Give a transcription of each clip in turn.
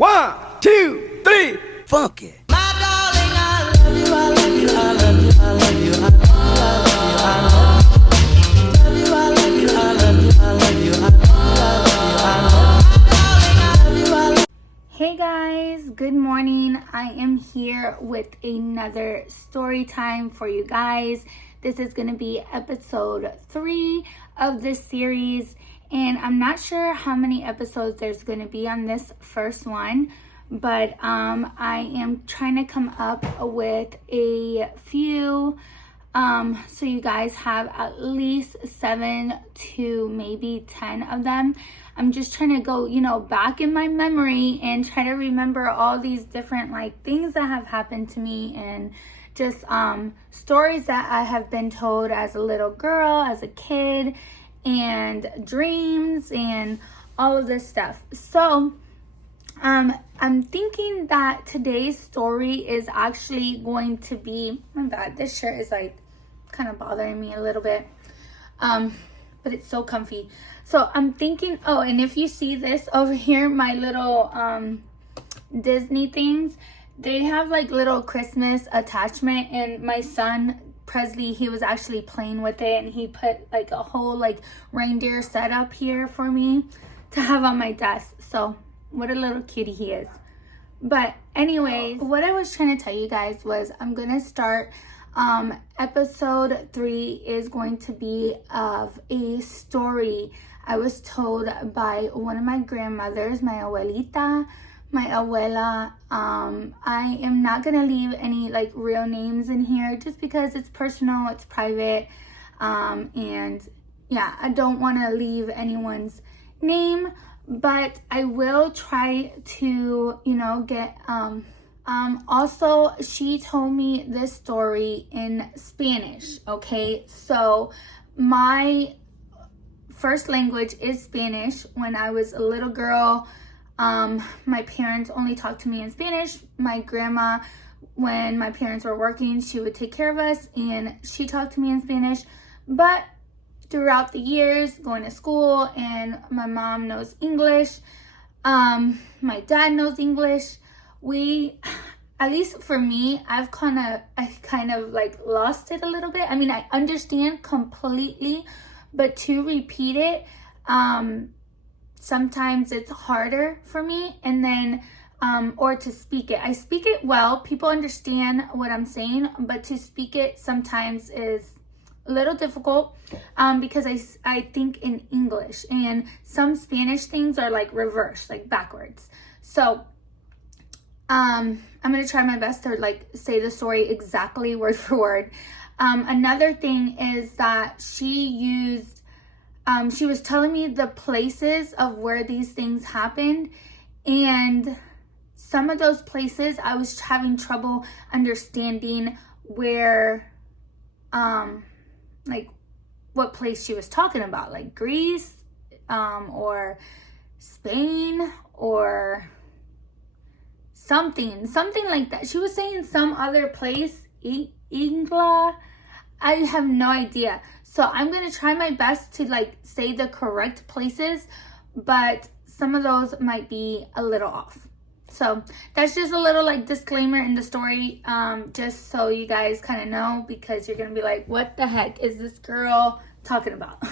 One, two, three, funk it. Hey guys, good morning. I am here with another story time for you guys. This is going to be episode 3 of this series, and I'm not sure how many episodes there's going to be on this first one, but I am trying to come up with a few so you guys have at least 7 to maybe 10 of them. I'm just trying to go, back in my memory and try to remember all these different things that have happened to me and just stories that I have been told as a little girl, as a kid, and dreams and all of this stuff. So I'm thinking that today's story is actually going to be, my bad, this shirt is kind of bothering me a little bit, but it's so comfy. So I'm thinking, and if you see this over here, my little Disney things, they have little Christmas attachment, and my son Presley, he was actually playing with it, and he put a whole reindeer setup here for me to have on my desk. So what a little cutie he is. But anyway, what I was trying to tell you guys was I'm gonna start episode 3 is going to be of a story I was told by one of my grandmothers, my abuelita, my abuela. I am not gonna leave any real names in here just because it's personal, it's private, and yeah, I don't want to leave anyone's name, but I will try to get also, she told me this story in Spanish, okay? So my first language is Spanish. When I was a little girl, my parents only talked to me in Spanish. My grandma, when my parents were working, she would take care of us and she talked to me in Spanish. But throughout the years, going to school, and my mom knows English, my dad knows English, at least for me, I kind of lost it a little bit. I mean, I understand completely, but to repeat it, sometimes it's harder for me, and then or to speak it. I speak it well, people understand what I'm saying, but to speak it sometimes is a little difficult, because I think in English, and some Spanish things are reverse, backwards. So I'm gonna try my best to say the story exactly word for word. Another thing is that she was telling me the places of where these things happened, and some of those places I was having trouble understanding where, what place she was talking about, Greece, or Spain, or something like that. She was saying some other place, Ingla. I have no idea. So I'm gonna try my best to say the correct places, but some of those might be a little off. So that's just a little disclaimer in the story, just so you guys kind of know, because you're gonna be what the heck is this girl talking about?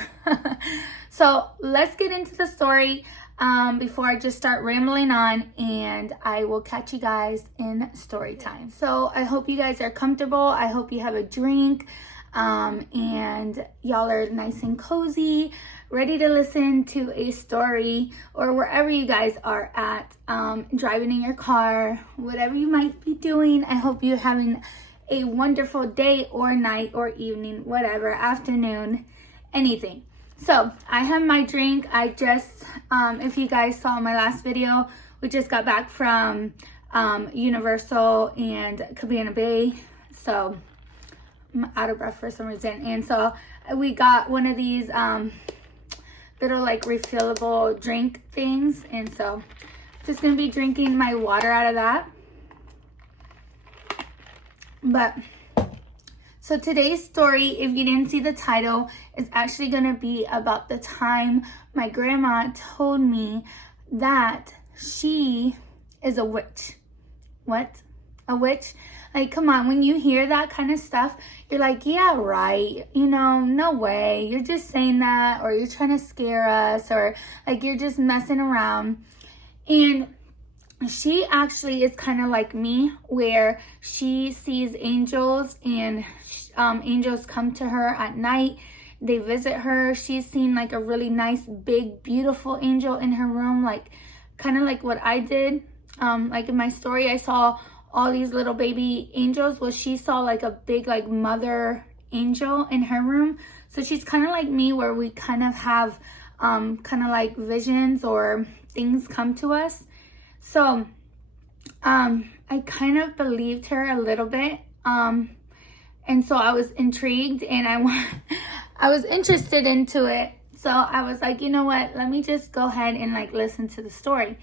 So let's get into the story before I just start rambling on, and I will catch you guys in story time. So I hope you guys are comfortable. I hope you have a drink, and y'all are nice and cozy, ready to listen to a story, or wherever you guys are at, driving in your car, whatever you might be doing. I hope you're having a wonderful day or night or evening, whatever, afternoon, anything. So I have my drink. I just, if you guys saw my last video, we just got back from Universal and Cabana Bay. So I'm out of breath for some reason. And so we got one of these little refillable drink things. And so just gonna be drinking my water out of that. But so today's story, if you didn't see the title, is actually going to be about the time my grandma told me that she is a witch. What? A witch? Like, come on, when you hear that kind of stuff, you're like, yeah, right. You know, no way. You're just saying that, or you're trying to scare us, or like you're just messing around. And she actually is kind of like me, where she sees angels, and angels come to her at night. They visit her. She's seen like a really nice, big, beautiful angel in her room, like kind of like what I did. Like in my story, I saw all these little baby angels. Well, she saw like a big like mother angel in her room. So she's kind of like me, where we kind of have kind of like visions or things come to us. So I kind of believed her a little bit. And so I was intrigued, and I was interested into it. So I was like, you know what, let me just go ahead and like listen to the story.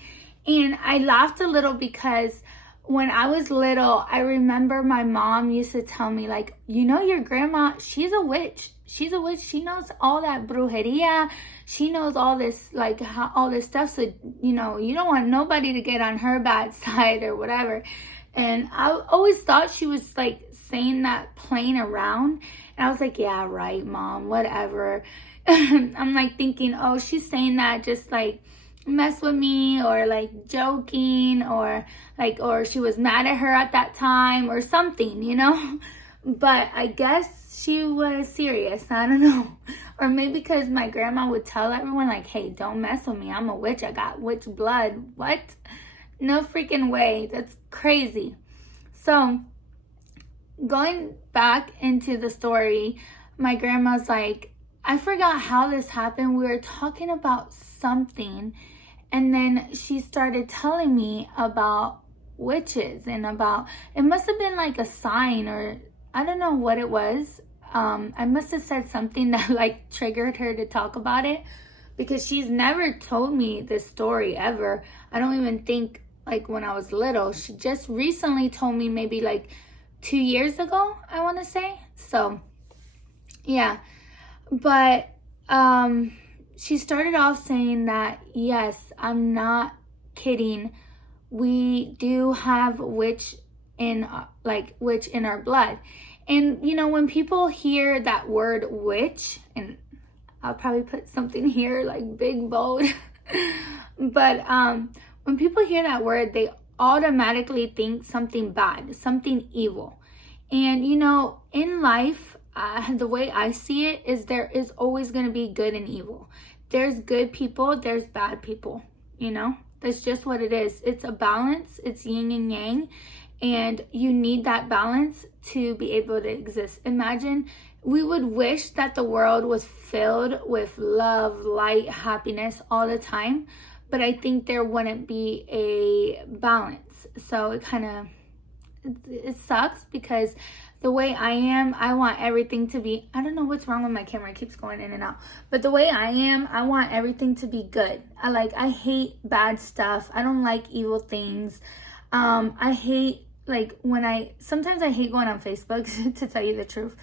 And I laughed a little because when I was little, I remember my mom used to tell me, like, you know, your grandma, she's a witch. She's a witch. She knows all that brujeria. She knows all this, like, all this stuff. So, you know, you don't want nobody to get on her bad side or whatever. And I always thought she was, like, saying that playing around. And I was like, yeah, right, Mom, whatever. I'm, like, thinking, oh, she's saying that just, like, mess with me, or like joking, or like, or she was mad at her at that time or something, you know. But I guess she was serious. I don't know. Or maybe because my grandma would tell everyone, like, hey, don't mess with me, I'm a witch, I got witch blood. What? No freaking way. That's crazy. So going back into the story, my grandma's like, I forgot how this happened. We were talking about something, and then she started telling me about witches and about, it must have been like a sign, or I don't know what it was. I must have said something that like triggered her to talk about it, because she's never told me this story ever. I don't even think like when I was little. She just recently told me, maybe like 2 years ago, I want to say. So yeah, but she started off saying that, yes, I'm not kidding, we do have witch in our blood. And you know, when people hear that word witch, and I'll probably put something here like big bold but when people hear that word, they automatically think something bad, something evil. And you know, in life, the way I see it is, there is always going to be good and evil. There's good people, there's bad people, you know. That's just what it is. It's a balance. It's yin and yang, and you need that balance to be able to exist. Imagine, we would wish that the world was filled with love, light, happiness all the time, but I think there wouldn't be a balance. So it sucks, because the way I am, I want everything to be, I don't know what's wrong with my camera, it keeps going in and out. But the way I am, I want everything to be good. I hate bad stuff. I don't like evil things. I hate, like, sometimes I hate going on Facebook, to tell you the truth,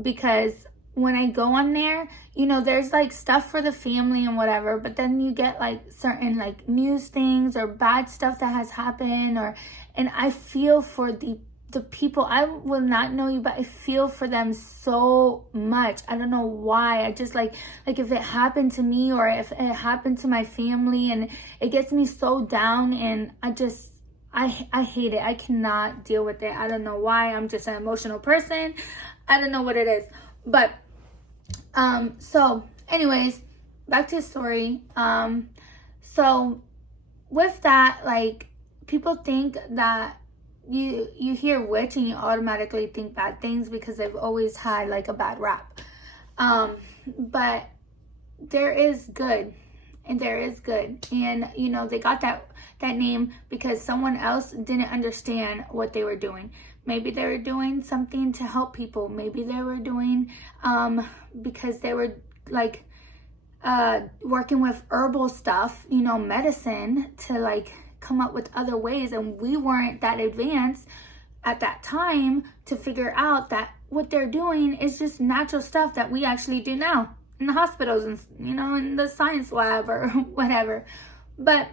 because when I go on there, you know, there's like stuff for the family and whatever, but then you get like certain like news things or bad stuff that has happened, and I feel for the people. I will not know you, but I feel for them so much. I don't know why. I just like if it happened to me, or if it happened to my family, and it gets me so down, and I hate it. I cannot deal with it. I don't know why. I'm just an emotional person. I don't know what it is. But so anyways, back to the story. So with that, like, people think that you hear witch and you automatically think bad things, because they've always had like a bad rap. But there is good, and there is good. And you know, they got that name because someone else didn't understand what they were doing. Maybe they were doing something to help people. Maybe they were doing because they were like working with herbal stuff, you know, medicine, to like come up with other ways, and we weren't that advanced at that time to figure out that what they're doing is just natural stuff that we actually do now in the hospitals, and you know, in the science lab or whatever. But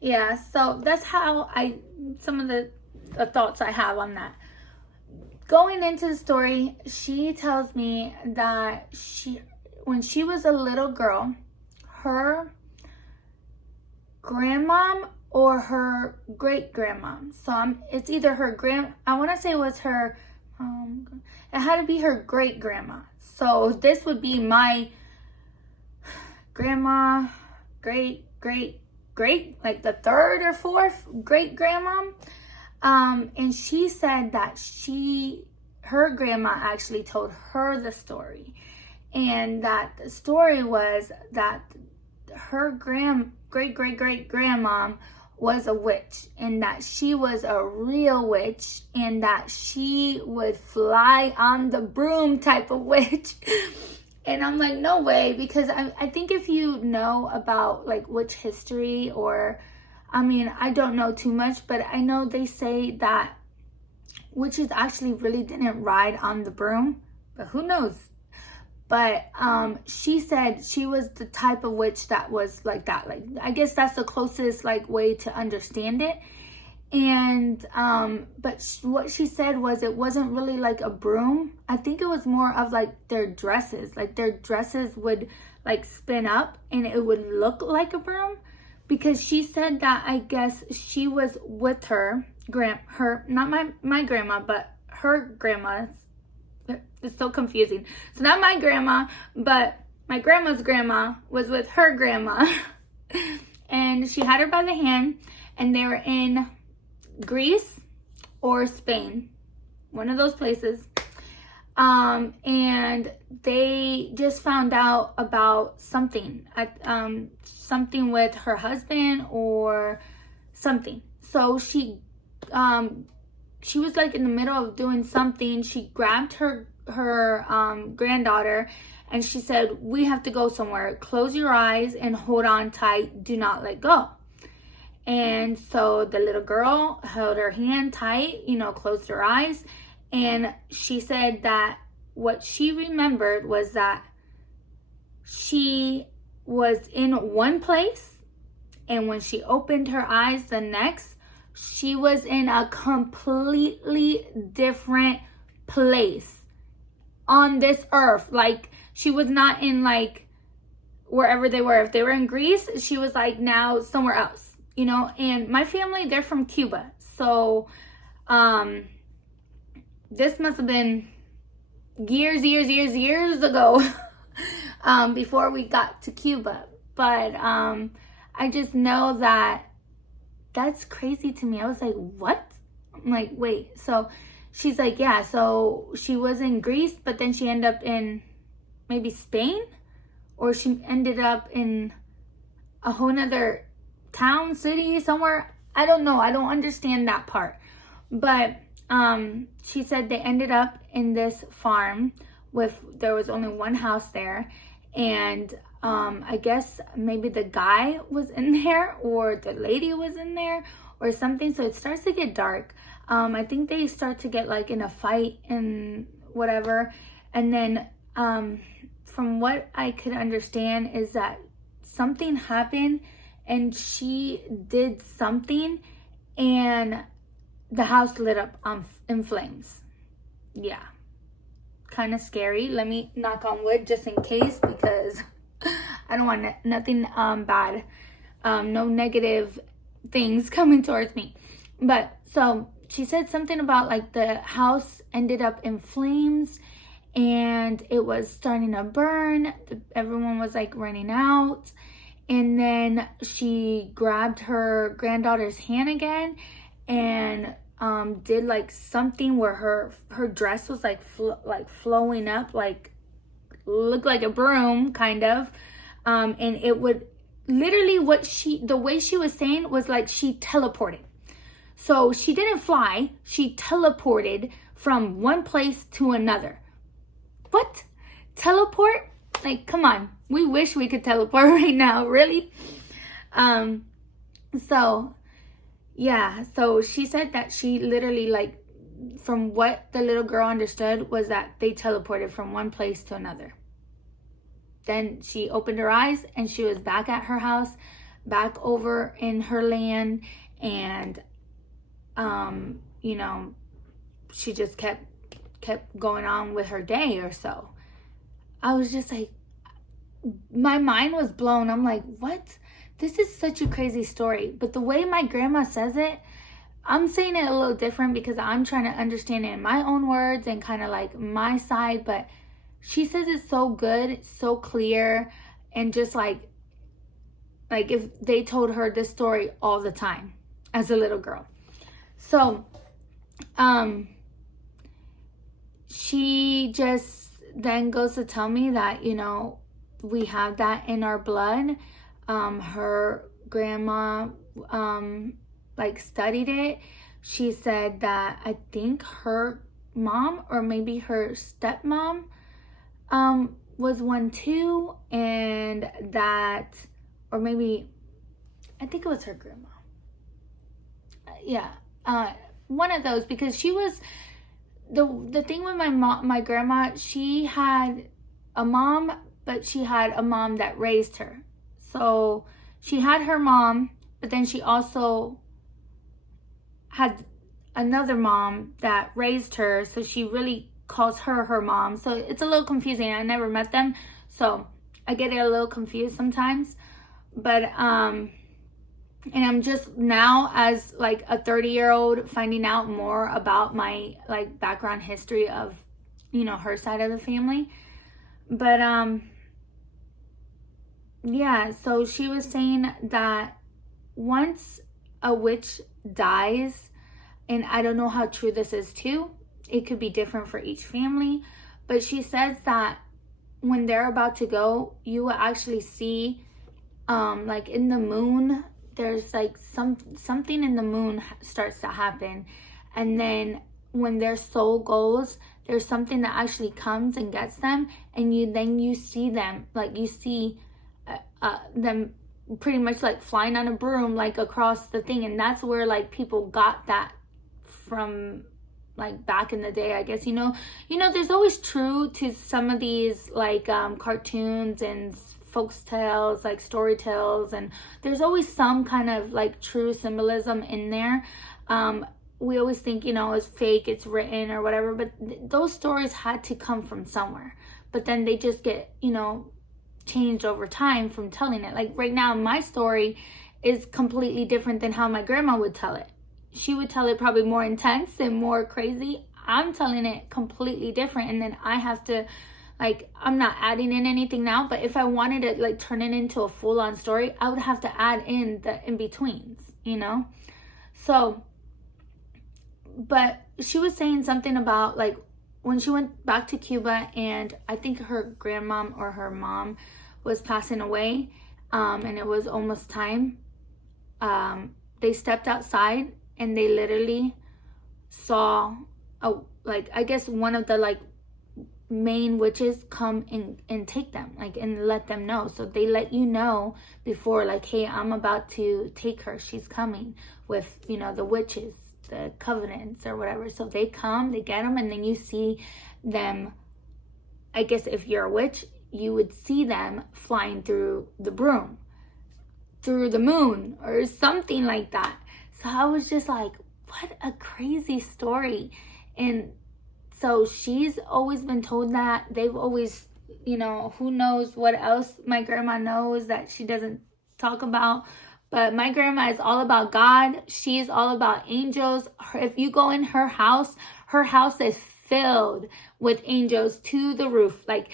Yeah, so that's how some of the thoughts I have on that. Going into the story, she tells me that when she was a little girl, her grandmom or her great grandmom. So it's either I want to say it was her, it had to be her great grandma. So this would be my grandma, great, like the third or fourth great grandmom. And she said that her grandma actually told her the story. And that the story was that her great grandmom was a witch, and that she was a real witch, and that she would fly on the broom type of witch. And I'm like, no way, because I think if you know about like witch history, or I don't know too much, but I know they say that witches actually really didn't ride on the broom, but who knows? But she said she was the type of witch that was like that. Like, I guess that's the closest like way to understand it. And but what she said was it wasn't really like a broom. I think it was more of like their dresses. Like their dresses would like spin up and it would look like a broom. Because she said that I guess she was with her not my grandma, but her grandma. It's so confusing. So not my grandma, but my grandma's grandma was with her grandma. And she had her by the hand, and they were in Greece or Spain, one of those places. And they just found out about something with her husband or something. So she was like in the middle of doing something. She grabbed her granddaughter, and she said, "We have to go somewhere. Close your eyes and hold on tight. Do not let go." And so the little girl held her hand tight, closed her eyes. And she said that what she remembered was that she was in one place, and when she opened her eyes the next, she was in a completely different place on this earth. Like, she was not in like wherever they were. If they were in Greece, she was like now somewhere else, and my family, they're from Cuba. So this must have been years ago before we got to Cuba. But I just know that that's crazy to me. I was like, what? I'm like, wait. So she's like, yeah, so she was in Greece, but then she ended up in maybe Spain, or she ended up in a whole nother town, city, somewhere. I don't know. I don't understand that part. But she said they ended up in this farm there was only one house there. And I guess maybe the guy was in there, or the lady was in there, or something. So it starts to get dark. I think they start to get like in a fight and whatever. And then from what I could understand is that something happened, and she did something, and the house lit up in flames. Yeah. Kind of scary. Let me knock on wood just in case, because I don't want nothing bad. No negative things coming towards me. But so she said something about like the house ended up in flames, and it was starting to burn. Everyone was like running out. And then she grabbed her granddaughter's hand again, and did like something where her dress was like flowing up, like looked like a broom kind of, and it would literally, the way she was saying was like she teleported. So she didn't fly, she teleported from one place to another. What? Teleport? Like, come on, we wish we could teleport right now, really. So yeah, so she said that she literally, like, from what the little girl understood was that they teleported from one place to another. Then she opened her eyes and she was back at her house, back over in her land, and you know, she just kept going on with her day or so. I was just like, my mind was blown. I'm like, what? This is such a crazy story. But the way my grandma says it, I'm saying it a little different because I'm trying to understand it in my own words and kind of like my side. But she says it so good, so clear, and just like if they told her this story all the time as a little girl. So, she just then goes to tell me that, you know, we have that in our blood. Her grandma, like studied it. She said that I think her mom or maybe her stepmom, was one too, and that, or maybe, I think it was her grandma. Yeah, one of those, because she was, the thing with my grandma, she had a mom, but she had a mom that raised her. So she had her mom, but then she also had another mom that raised her, so she really calls her mom. So it's a little confusing. I never met them, so I get it a little confused sometimes. But and I'm just now, as like a 30-year-old, finding out more about my like background history of, you know, her side of the family. But yeah, so she was saying that once a witch dies, and I don't know how true this is too, it could be different for each family, but she says that when they're about to go, you will actually see, like in the moon, there's like something in the moon starts to happen, and then when their soul goes, there's something that actually comes and gets them, and you see them, like you see them pretty much like flying on a broom like across the thing. And that's where like people got that from, like back in the day, I guess. You know there's always true to some of these like cartoons and folks tales, like story tales, and there's always some kind of like true symbolism in there. We always think, you know, it's fake, it's written or whatever, but those stories had to come from somewhere, but then they just get, you know, changed over time from telling it. Like right now, my story is completely different than how my grandma would tell it. She would tell it probably more intense and more crazy. I'm telling it completely different, and then I have to, like, I'm not adding in anything now, but if I wanted to like turn it into a full-on story, I would have to add in the in-betweens, you know? So, but she was saying something about like when she went back to Cuba, and I think her grandmom or her mom was passing away, and it was almost time, they stepped outside and they literally saw like, I guess one of the like main witches come and take them, like, and let them know. So they let you know before, like, hey, I'm about to take her, she's coming with, you know, the witches, the covenants or whatever. So they come, they get them, and then you see them. I guess if you're a witch, you would see them flying through the broom, through the moon, or something like that. So I was just like, what a crazy story. And so she's always been told that. They've always, you know, who knows what else my grandma knows that she doesn't talk about. But my grandma is all about God. She's all about angels. If you go in her house is filled with angels to the roof. Like,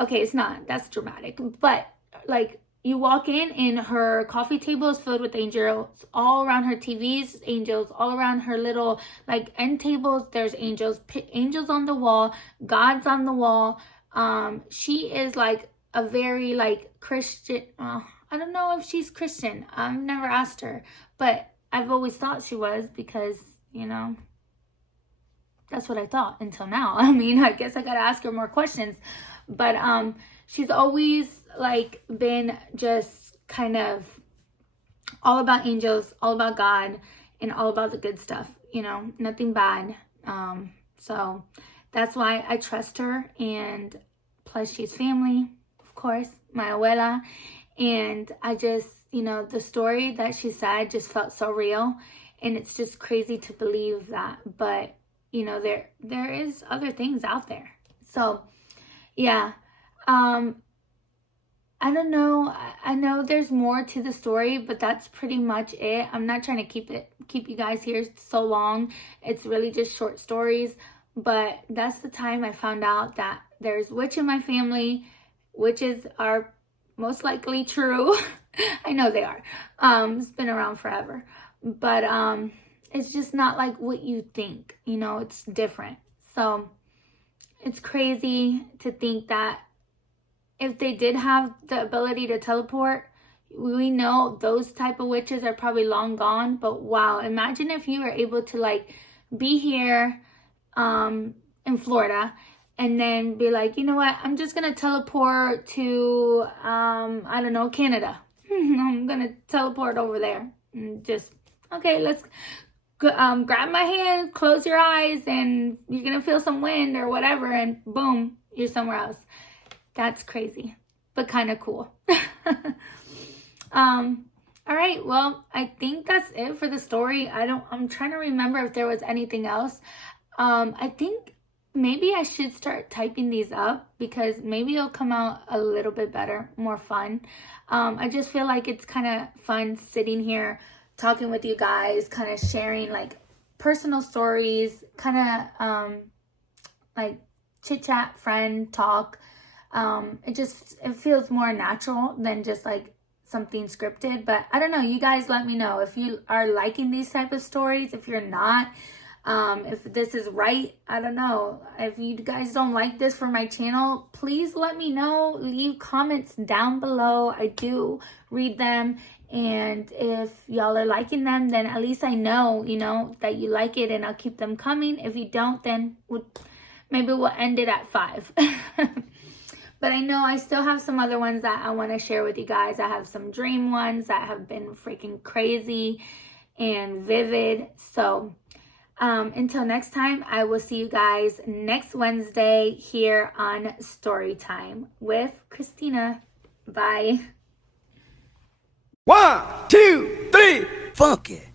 okay, it's not, that's dramatic, but like, you walk in and her coffee table is filled with angels. All around her TVs, angels. All around her little like end tables, there's angels. Angels on the wall. God's on the wall. She is like a very like Christian. I don't know if she's Christian. I've never asked her, but I've always thought she was, because, you know, that's what I thought until now. I mean, I guess I gotta ask her more questions. But she's always like been just kind of all about angels, all about God, and all about the good stuff, you know, nothing bad. So that's why I trust her, and plus she's family, of course, my abuela, and I just, the story that she said just felt so real, and it's just crazy to believe that. But, there is other things out there. So, yeah. I don't know. I know there's more to the story, but that's pretty much it. I'm not trying to keep you guys here so long. It's really just short stories. But that's the time I found out that there's witch in my family. Witches are most likely true. I know they are. It's been around forever. But it's just not like what you think. It's different. So it's crazy to think that if they did have the ability to teleport, we know those type of witches are probably long gone. But wow, imagine if you were able to be here in Florida and then be like, you know what, I'm just gonna teleport to I don't know, Canada. I'm gonna teleport over there and just, okay, let's grab my hand, close your eyes, and you're gonna feel some wind or whatever, and boom, you're somewhere else. That's crazy, but kind of cool. All right, well, I think that's it for the story. I'm trying to remember if there was anything else. I think maybe I should start typing these up because maybe it'll come out a little bit better, more fun. I just feel like it's kind of fun sitting here talking with you guys, kind of sharing personal stories, kind of chit chat, friend talk. It feels more natural than just something scripted. But I don't know, you guys let me know if you are liking these type of stories. If you're not, if this is right, I don't know. If you guys don't like this for my channel, please let me know. Leave comments down below. I do read them, and if y'all are liking them, then at least I know that you like it, and I'll keep them coming. If you don't, then maybe we'll end it at 5. But I know I still have some other ones that I want to share with you guys. I have some dream ones that have been freaking crazy and vivid. So until next time, I will see you guys next Wednesday here on Storytime with Christina. Bye. 1, 2, 3, funky.